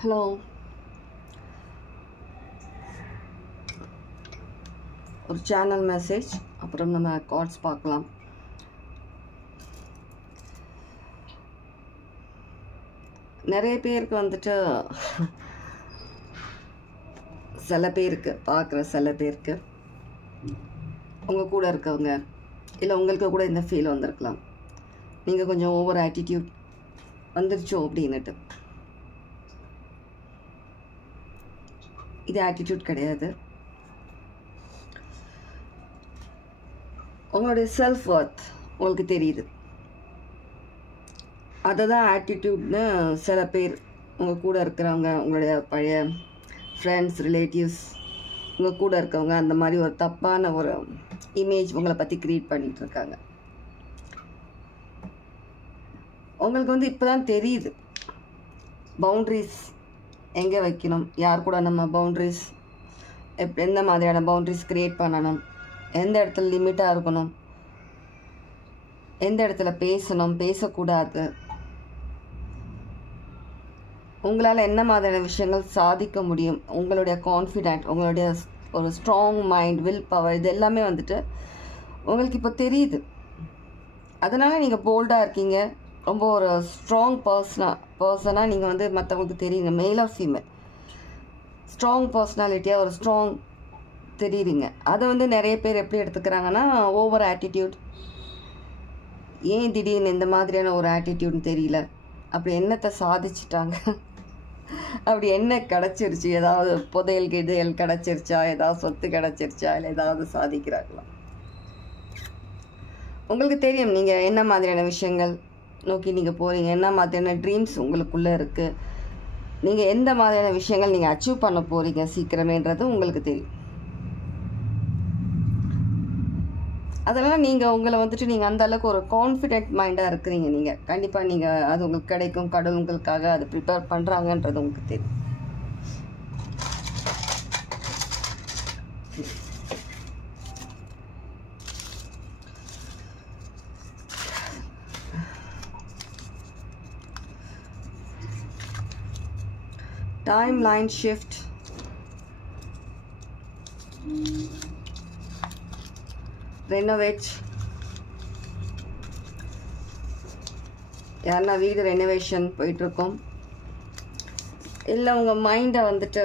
Hello, ஒரு channel message, அப்புறம் நம்ம கார்ட்ஸ் பார்க்கலாம். நிறைய பேருக்கு வந்துட்டு சில பேருக்கு பார்க்குற சில பேருக்கு உங்கள் கூட இருக்கவங்க இல்லை உங்களுக்கு கூட இந்த ஃபீல் வந்திருக்கலாம், நீங்கள் கொஞ்சம் ஓவர் ஆட்டிடியூட் வந்துருச்சோ அப்படின்னுட்டு. இது ஆட்டிடியூட் கிடையாது. உங்களுடைய செல்ஃப் ஒர்த் உங்களுக்கு தெரியுது. அதை தான் ஆட்டிடியூட்னு சில பேர் உங்கள் கூட இருக்கிறவங்க, உங்களுடைய பழைய ஃப்ரெண்ட்ஸ், ரிலேட்டிவ்ஸ், உங்கள் கூட இருக்கவங்க அந்த மாதிரி ஒரு தப்பான ஒரு இமேஜ் உங்களை பற்றி க்ரியேட் பண்ணிகிட்டு இருக்காங்க. உங்களுக்கு வந்து இப்போ தான் தெரியுது பவுண்ட்ரிஸ் எங்கே வைக்கணும், யார் கூட நம்ம பவுண்ட்ரிஸ் எந்த மாதிரியான பவுண்ட்ரிஸ் க்ரியேட் பண்ணணும், எந்த இடத்துல லிமிட்டாக இருக்கணும், எந்த இடத்துல பேசணும், பேசக்கூடாது, உங்களால் என்ன மாதிரியான விஷயங்கள் சாதிக்க முடியும், உங்களுடைய கான்ஃபிடென்ட், உங்களுடைய ஒரு ஸ்ட்ராங் மைண்ட், வில் பவர், இது எல்லாமே வந்துட்டு உங்களுக்கு இப்போ தெரியுது. அதனால் நீங்கள் போல்டாக இருக்கீங்க. ரொம்ப ஒரு ஸ்ட்ராங் பர்சனாக நீங்கள் வந்து மற்றவங்களுக்கு தெரியுங்க. மேல் ஆர் ஃபீமேல், ஸ்ட்ராங் பர்சனாலிட்டியாக ஒரு ஸ்ட்ராங் தெரியுறீங்க. அதை வந்து நிறைய பேர் எப்படி எடுத்துக்கிறாங்கன்னா, ஓவர் ஆட்டிடியூட், ஏன் திடீர்னு இந்த மாதிரியான ஒரு ஆட்டிடியூட்னு தெரியல, அப்படி என்னத்தை சாதிச்சிட்டாங்க, அப்படி என்ன கிடச்சிருச்சு, ஏதாவது புதையல் கிதையல் கிடச்சிருச்சா, ஏதாவது சொத்து கிடச்சிருச்சா, இல்லை ஏதாவது சாதிக்கிறாங்களா. உங்களுக்கு தெரியும் நீங்கள் என்ன மாதிரியான விஷயங்கள் நோக்கி நீங்கள் போகிறீங்க, என்ன மாதிரியான ட்ரீம்ஸ் உங்களுக்குள்ளே இருக்குது, நீங்கள் எந்த மாதிரியான விஷயங்கள் நீங்கள் அச்சீவ் பண்ண போகிறீங்க சீக்கிரமேன்றது உங்களுக்கு தெரியும். அதனால் நீங்கள் உங்களை வந்துட்டு நீங்கள் அந்த அளவுக்கு ஒரு கான்ஃபிடென்ட் மைண்டாக இருக்கிறீங்க. நீங்கள் கண்டிப்பாக நீங்கள் அது உங்களுக்கு கிடைக்கும், கடவுள் உங்களுக்காக அது ப்ரிப்பேர் பண்ணுறாங்கன்றது உங்களுக்கு தெரியும். டைம் லைன் ஷிஃப்ட், ரெனோவேட், யாருன்னா வீடு ரெனோவேஷன் போயிட்டுருக்கோம், இல்லை உங்கள் மைண்டை வந்துட்டு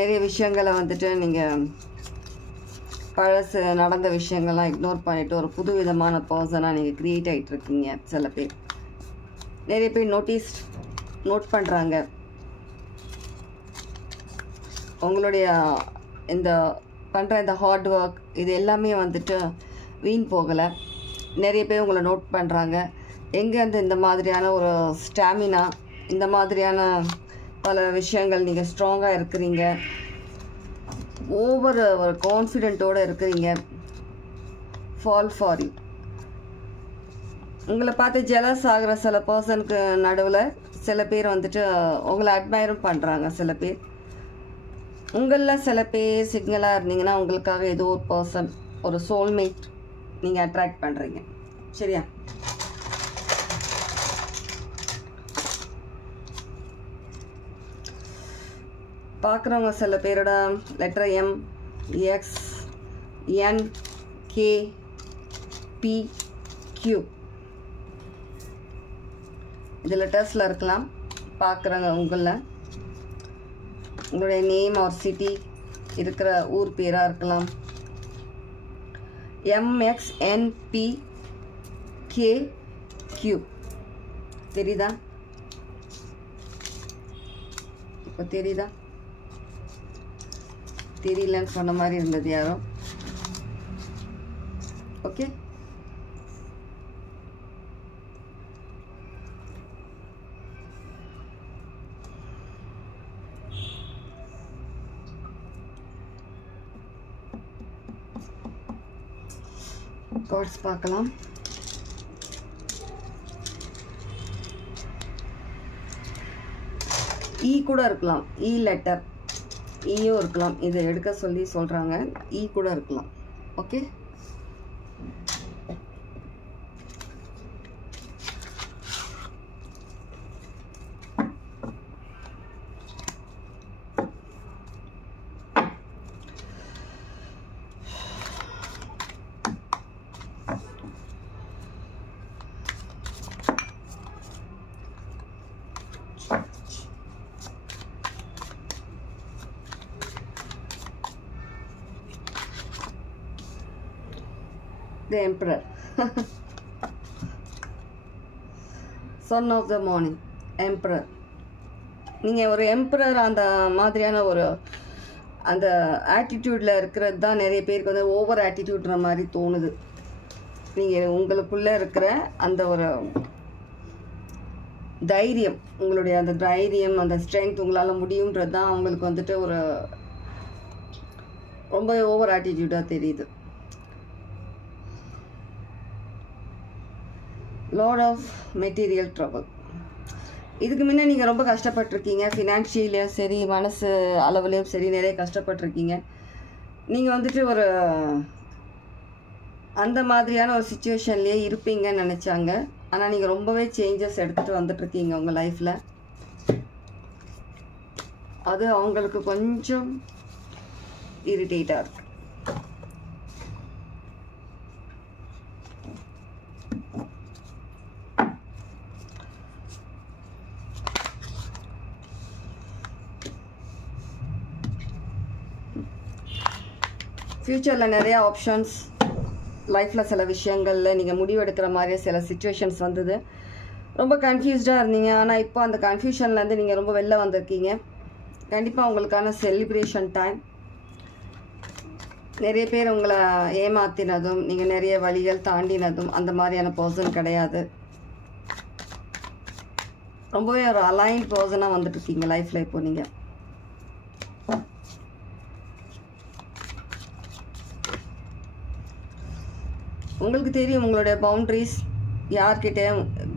நிறைய விஷயங்களை வந்துட்டு நீங்கள் பழசு நடந்த விஷயங்கள்லாம் இக்னோர் பண்ணிவிட்டு ஒரு புது விதமான பர்சனாக நீங்கள் க்ரியேட் ஆகிட்டுருக்கீங்க. சில பேர், நிறைய பேர் நோட் பண்ணுறாங்க உங்களுடைய இந்த பண்ணுற இந்த ஹார்ட் ஒர்க், இது எல்லாமே வந்துட்டு வீண் போகலை. நிறைய பேர் உங்களை நோட் பண்ணுறாங்க, எங்கேருந்து இந்த மாதிரியான ஒரு ஸ்டாமினா, இந்த மாதிரியான பல விஷயங்கள், நீங்கள் ஸ்ட்ராங்காக இருக்கிறீங்க, ஒரு கான்ஃபிடென்ட்டோடு இருக்கிறீங்க. Fall for you. உங்களை பார்த்து ஜெலஸ் ஆகிற சில பர்சனுக்கு நடுவில் சில பேர் வந்துட்டு உங்களை அட்மைரும் பண்ணுறாங்க. சில பேர் உங்களில் சில பேர் சிக்னலாக இருந்தீங்கன்னா உங்களுக்காக ஏதோ ஒரு பர்சன், ஒரு சோல்மேட் நீங்கள் அட்ராக்ட் பண்ணுறீங்க. சரியா? பார்க்குறவங்க சில பேரோட letter M, X, N, K, P, Q இது லெட்டர்ஸில் இருக்கலாம். பார்க்குறவங்க உங்களுடைய நேம் ஆர் சிட்டி, இருக்கிற ஊர் பேராக இருக்கலாம். M, X, N, P, K, Q தெரியுதா? இப்போ தெரியுதா? தெரியலன்னு சொன்ன மாதிரி இருந்தது யாரோ. ஓகே, கார்ட்ஸ் பார்க்கலாம். ஈ கூட இருக்கலாம், ஈ லெட்டர், ஈயும் இருக்கலாம். இதை எடுக்க சொல்லி சொல்கிறாங்க. ஈ கூட இருக்கலாம். Okay, the emperor. Son of the morning, emperor. நீங்கள் ஒரு எம்பரர் அந்த மாதிரியான ஒரு அந்த ஆட்டிடியூடில் இருக்கிறது தான் நிறைய பேருக்கு வந்து ஓவர் ஆட்டிடியூட்ற மாதிரி தோணுது. நீங்கள் உங்களுக்குள்ளே இருக்கிற அந்த ஒரு தைரியம், உங்களுடைய அந்த தைரியம், அந்த ஸ்ட்ரென்த், உங்களால் முடியுன்றது தான் அவங்களுக்கு வந்துட்டு ஒரு ரொம்ப ஓவர் ஆட்டிடியூடாக தெரியுது. Lot of material trouble. இதுக்கு முன்னே நீங்கள் ரொம்ப கஷ்டப்பட்டிருக்கீங்க. ஃபினான்ஷியலையும் சரி, மனசு அளவுலேயும் சரி நிறைய கஷ்டப்பட்டிருக்கீங்க. நீங்கள் வந்துட்டு ஒரு அந்த மாதிரியான ஒரு சுச்சுவேஷன்லேயே இருப்பீங்கன்னு நினச்சாங்க. ஆனால் நீங்கள் ரொம்பவே சேஞ்சஸ் எடுத்துகிட்டு வந்துட்ருக்கீங்க உங்கள் லைஃப்பில். அது அவங்களுக்கு கொஞ்சம் இரிட்டேட்டாக இருக்கு. ஃப்யூச்சரில் நிறையா ஆப்ஷன்ஸ், லைஃப்பில் சில விஷயங்களில் நீங்கள் முடிவெடுக்கிற மாதிரி சில சுச்சுவேஷன்ஸ் வந்தது. ரொம்ப கன்ஃபியூஸ்டாக இருந்தீங்க. ஆனால் இப்போ அந்த கன்ஃபியூஷன்லேருந்து நீங்கள் ரொம்ப வெளில வந்திருக்கீங்க. கண்டிப்பாக உங்களுக்கான செலிப்ரேஷன் டைம். நிறைய பேர் உங்களை ஏமாத்தினதும், நீங்கள் நிறைய வழிகள் தாண்டினதும் அந்த மாதிரியான பர்சன் கிடையாது. ரொம்பவே ஒரு அலைன்ட் பர்சனாக வந்துட்டுருக்கீங்க லைஃப்பில் இப்போ நீங்கள். உங்களுக்கு தெரியும் உங்களுடைய பவுண்ட்ரிஸ், யார்கிட்ட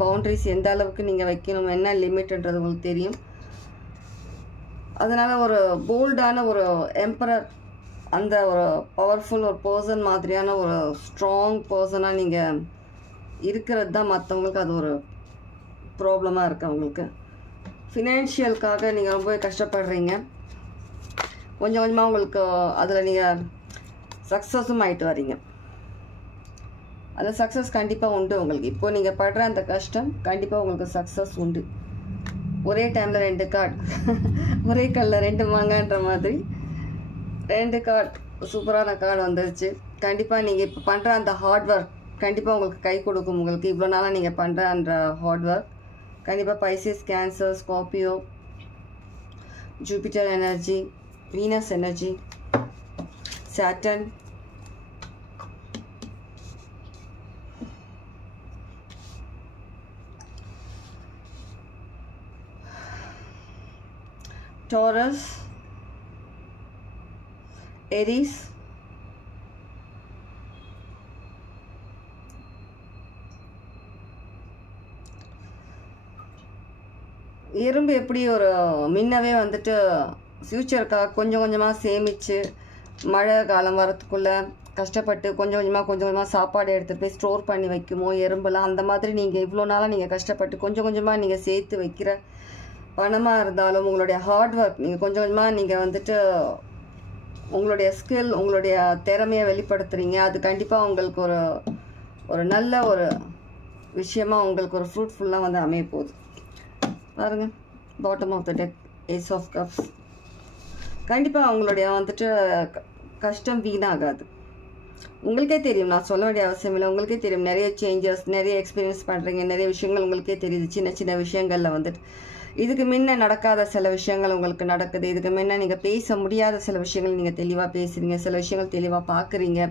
பவுண்ட்ரிஸ் எந்த அளவுக்கு நீங்கள் வைக்கணும், என்ன லிமிட்ன்றது உங்களுக்கு தெரியும். அதனால் ஒரு போல்டான ஒரு எம்பரர், அந்த ஒரு பவர்ஃபுல் ஒரு பர்சன் மாதிரியான ஒரு ஸ்ட்ராங் பர்சனாக நீங்கள் இருக்கிறது தான் மற்றவங்களுக்கு அது ஒரு ப்ராப்ளமாக இருக்குது. அவங்களுக்கு ஃபினான்ஷியலுக்காக நீங்கள் ரொம்பவே கஷ்டப்படுறீங்க. கொஞ்சம் கொஞ்சமாக உங்களுக்கு அதில் நீங்கள் சக்ஸஸும் ஆகிட்டு வரீங்க. அந்த சக்ஸஸ் கண்டிப்பாக உண்டு உங்களுக்கு. இப்போது நீங்கள் படுற அந்த கஷ்டம் கண்டிப்பாக உங்களுக்கு சக்ஸஸ் உண்டு. ஒரே டைமில் 2 கார்டு, ஒரே கல்லில் 2 மாங்கன்ற மாதிரி 2 கார்டு, சூப்பரான கார்டு வந்துருச்சு. கண்டிப்பாக நீங்கள் இப்போ பண்ணுற அந்த ஹார்ட் ஒர்க் கண்டிப்பாக உங்களுக்கு கை கொடுக்கும். உங்களுக்கு இவ்வளோ நாளாக நீங்கள் பண்ணுற அந்த ஹார்ட் ஒர்க் கண்டிப்பாக Pisces, Cancer, Scorpio, Jupiter energy, Venus energy, Saturn, Taurus, Aries, எறும்பு எப்படி ஒரு முன்னவே வந்துட்டு ஃப்யூச்சருக்காக கொஞ்சம் கொஞ்சமாக சேமித்து மழை காலம் வரத்துக்குள்ளே கஷ்டப்பட்டு கொஞ்சம் கொஞ்சமாக சாப்பாடு எடுத்துகிட்டு போய் ஸ்டோர் பண்ணி வைக்குமோ எறும்புலாம், அந்த மாதிரி நீங்கள் இவ்வளோ நாளாக நீங்கள் கஷ்டப்பட்டு கொஞ்சம் கொஞ்சமாக நீங்கள் சேர்த்து வைக்கிற பணமாக இருந்தாலும் உங்களுடைய ஹார்ட் ஒர்க், நீங்கள் கொஞ்சம் கொஞ்சமாக நீங்கள் வந்துட்டு உங்களுடைய ஸ்கில், உங்களுடைய திறமையை வெளிப்படுத்துகிறீங்க. அது கண்டிப்பாக உங்களுக்கு ஒரு நல்ல ஒரு விஷயமாக உங்களுக்கு ஒரு ஃப்ரூட்ஃபுல்லாக வந்து அமைய போகுது. பாருங்கள், bottom of the deck, ace of cups. கண்டிப்பாக அவங்களுடைய வந்துட்டு கஷ்டம் வீணாகாது. உங்களுக்கே தெரியும், நான் சொல்ல வேண்டிய அவசியம் இல்லை. உங்களுக்கே தெரியும் நிறைய சேஞ்சஸ், நிறைய எக்ஸ்பீரியன்ஸ் பண்ணுறீங்க, நிறைய விஷயங்கள் உங்களுக்கே தெரியுது. சின்ன சின்ன விஷயங்களில் வந்துட்டு இதுக்கு முன்ன நடக்காத சில விஷயங்கள் உங்களுக்கு நடக்குது. இதுக்கு முன்ன நீங்கள் பேச முடியாத சில விஷயங்கள் நீங்கள் தெளிவாக பேசுகிறீங்க, சில விஷயங்கள் தெளிவாக பார்க்குறீங்க,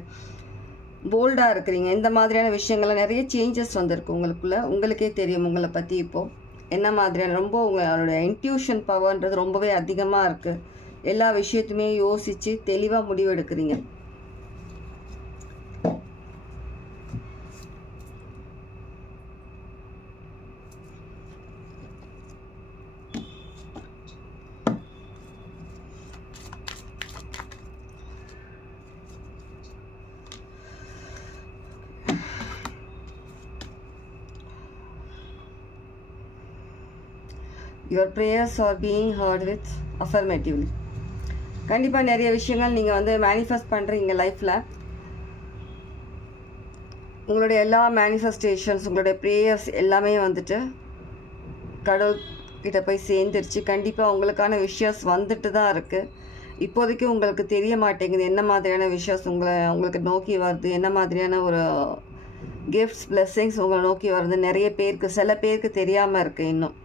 போல்டாக இருக்கிறீங்க. இந்த மாதிரியான விஷயங்கள்ல நிறைய சேஞ்சஸ் வந்திருக்கு உங்களுக்குள்ள. உங்களுக்கே தெரியும் உங்களை பற்றி இப்போது என்ன மாதிரியான ரொம்ப உங்களுடைய இன்ட்யூஷன் பவர்ன்றது ரொம்பவே அதிகமாக இருக்குது. எல்லா விஷயத்தையுமே யோசித்து தெளிவாக முடிவெடுக்கிறீங்க. Your prayers are being heard with affirmatively. கண்டிப்பாக நிறைய விஷயங்கள் நீங்கள் வந்து மேனிஃபெஸ்ட் பண்ணுறீங்க லைஃப்பில். உங்களுடைய எல்லா மேனிஃபெஸ்டேஷன்ஸ், உங்களுடைய ப்ரேயர்ஸ் எல்லாமே வந்துட்டு கடவுள்கிட்ட போய் சேர்ந்துருச்சு. கண்டிப்பாக உங்களுக்கான விஷயஸ் வந்துட்டு தான் இருக்குது. இப்போதைக்கு உங்களுக்கு தெரிய மாட்டேங்குது என்ன மாதிரியான விஷயஸ் உங்களுக்கு நோக்கி வருது, என்ன மாதிரியான ஒரு கிஃப்ட்ஸ் பிளெஸ்ஸிங்ஸ் உங்களை நோக்கி வருது. நிறைய பேருக்கு, சில பேருக்கு தெரியாமல் இருக்குது. இன்னும்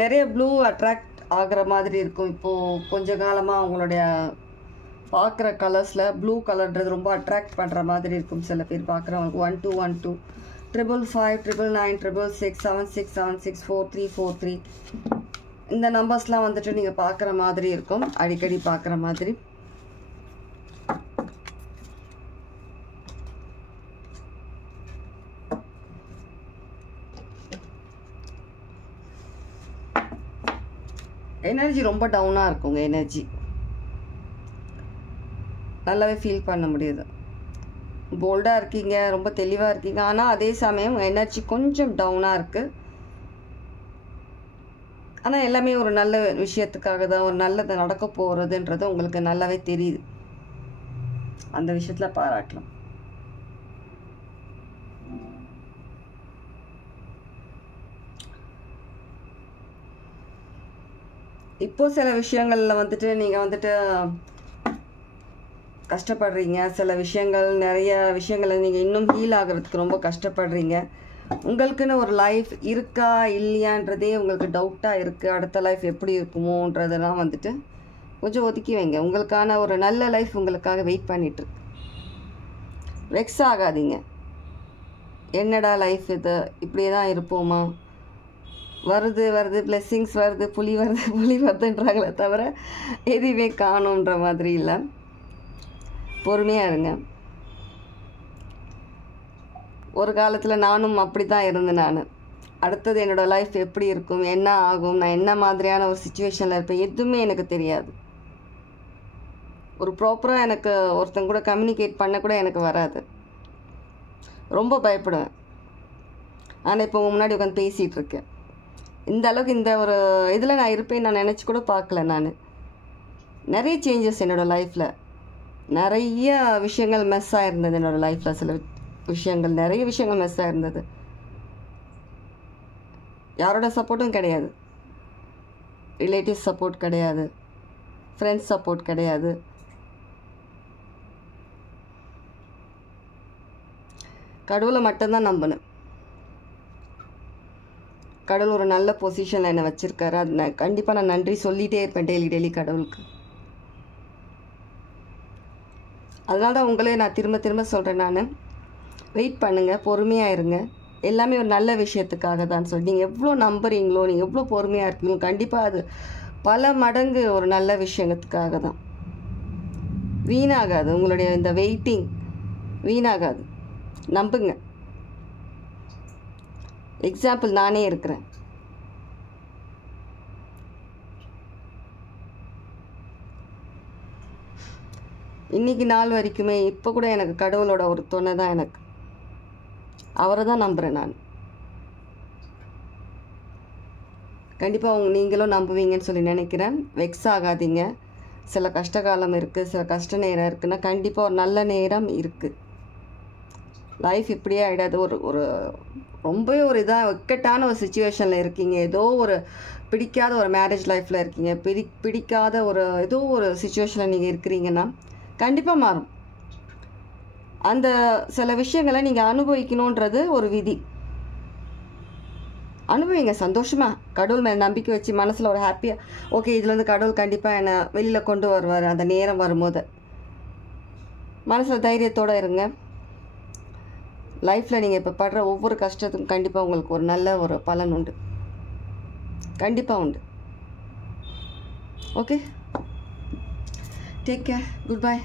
நிறைய ப்ளூ அட்ராக்ட் ஆகிற மாதிரி இருக்கும். இப்போது கொஞ்ச காலமாக அவங்களுடைய பார்க்குற கலர்ஸில் ப்ளூ கலர்ன்றது ரொம்ப அட்ராக்ட் பண்ணுற மாதிரி இருக்கும். சில பேர் பார்க்குறவங்களுக்கு 1212 555 999 666 76 43 43 இந்த நம்பர்ஸ்லாம் வந்துட்டு நீங்கள் பார்க்குற மாதிரி இருக்கும், அடிக்கடி பார்க்குற மாதிரி. எனர்ஜி ரொம்ப டவுனாக இருக்குங்க. எனர்ஜி நல்லாவே ஃபீல் பண்ண முடியுது. போல்டாக இருக்கீங்க, ரொம்ப தெளிவாக இருக்கீங்க. ஆனால் அதே சமயம் எனர்ஜி கொஞ்சம் டவுனாக இருக்குது. ஆனால் எல்லாமே ஒரு நல்ல விஷயத்துக்காக தான், ஒரு நல்லது நடக்க போகிறதுன்றது உங்களுக்கு நல்லாவே தெரியுது. அந்த விஷயத்தில் பாராட்டலாம். இப்போ சில விஷயங்களில் வந்துட்டு நீங்கள் வந்துட்டு கஷ்டப்படுறீங்க. சில விஷயங்கள், நிறைய விஷயங்களை நீங்கள் இன்னும் ஹீல் ஆகிறதுக்கு ரொம்ப கஷ்டப்படுறீங்க. உங்களுக்குன்னு ஒரு லைஃப் இருக்கா இல்லையான்றதே உங்களுக்கு டவுட்டாக இருக்குது. அடுத்த லைஃப் எப்படி இருக்குமோன்றதெல்லாம் வந்துட்டு கொஞ்சம் ஒதுக்கி வைங்க. உங்களுக்கான ஒரு நல்ல லைஃப் உங்களுக்காக வெயிட் பண்ணிகிட்ருக்கு. வெக்ஸ் ஆகாதீங்க. என்னடா லைஃப் இது, இப்படியே தான் இருப்போமா, வருது பிளெஸ்ஸிங்ஸ் வருது, புலி வருதுன்றாங்களே தவிர எதுவுமே காணுன்ற மாதிரி இல்லை. பொறுமையாக இருங்க. ஒரு காலத்தில் நானும் அப்படி தான் இருந்தேன். நான் அடுத்தது என்னோடய லைஃப் எப்படி இருக்கும், என்ன ஆகும், நான் என்ன மாதிரியான ஒரு சுச்சுவேஷனில் இருப்பேன், எதுவுமே எனக்கு தெரியாது. ஒரு ப்ராப்பராக எனக்கு ஒருத்தங்க கூட கம்யூனிகேட் பண்ண கூட எனக்கு வராது. ரொம்ப பயப்படுவேன். ஆனால் இப்போ முன்னாடி உட்காந்து பேசிகிட்டு இருக்கேன். இந்த அளவுக்கு இந்த ஒரு இதில் நான் இருப்பேன் நான் நினச்சி கூட பார்க்கல. நான் நிறைய சேஞ்சஸ் என்னோடய லைஃப்பில், நிறைய விஷயங்கள் மெஸ் ஆகிருந்தது. என்னோடய லைஃப்பில் சில விஷயங்கள், நிறைய விஷயங்கள் மெஸ் ஆகிருந்தது. யாரோட சப்போர்ட்டும் கிடையாது, ரிலேட்டிவ் சப்போர்ட் கிடையாது, ஃப்ரெண்ட்ஸ் சப்போர்ட் கிடையாது. கடவுளை மட்டும்தான் நம்பினேன். கடவுள் ஒரு நல்ல பொசிஷனில் என்னை வச்சுருக்காரு. அது கண்டிப்பாக நான் நன்றி சொல்லிகிட்டே இருப்பேன் டெய்லி கடவுளுக்கு. அதனால தான் உங்களே நான் திரும்ப சொல்கிறேன். நான் வெயிட் பண்ணுங்கள், பொறுமையாக இருங்க. எல்லாமே ஒரு நல்ல விஷயத்துக்காக தான் சொல்லி நீங்கள் எவ்வளோ நம்புறீங்களோ, நீங்கள் எவ்வளோ பொறுமையாக இருக்கீங்களோ, கண்டிப்பாக அது பல மடங்கு ஒரு நல்ல விஷயத்துக்காக தான். வீணாகாது. உங்களுடைய இந்த வெயிட்டிங் வீணாகாது. நம்புங்க. எக்ஸாம்பிள் நானே இருக்கிறேன். இன்றைக்கி நாள் வரைக்குமே இப்போ கூட எனக்கு கடவுளோட ஒரு துணை தான். எனக்கு அவரை தான் நம்புகிறேன். நான் கண்டிப்பாக நீங்களும் நம்புவீங்கன்னு சொல்லி நினைக்கிறேன். வெக்ஸ் ஆகாதீங்க. சில கஷ்டகாலம் இருக்குது, சில கஷ்ட நேரம் இருக்குன்னா கண்டிப்பாக ஒரு நல்ல நேரம் இருக்குது. லைஃப் இப்படியே ஆகிடாது. ஒரு ரொம்பவே ஒரு இதாக இக்கட்டான ஒரு சுச்சுவேஷனில் இருக்கீங்க, ஏதோ ஒரு பிடிக்காத ஒரு மேரேஜ் லைஃப்பில் இருக்கீங்க, பிடிக்காத ஒரு ஏதோ ஒரு சுச்சுவேஷனில் நீங்கள் இருக்கிறீங்கன்னா கண்டிப்பாக மாறும். அந்த சில விஷயங்களை நீங்கள் அனுபவிக்கணுன்றது ஒரு விதி. அனுபவிங்க சந்தோஷமாக. கடவுள் மேலே நம்பிக்கை வச்சு மனசில் ஒரு ஹாப்பியாக, ஓகே இதுலேருந்து கடவுள் கண்டிப்பாக என்னை வெளியில் கொண்டு வருவார் அந்த நேரம் வரும்போது. மனசில் தைரியத்தோடு இருங்க. லைஃப்பில் நீங்கள் இப்போ படுற ஒவ்வொரு கஷ்டத்துக்கும் கண்டிப்பாக உங்களுக்கு ஒரு நல்ல ஒரு பலன் உண்டு, கண்டிப்பாக உண்டு. Okay, take care, good bye.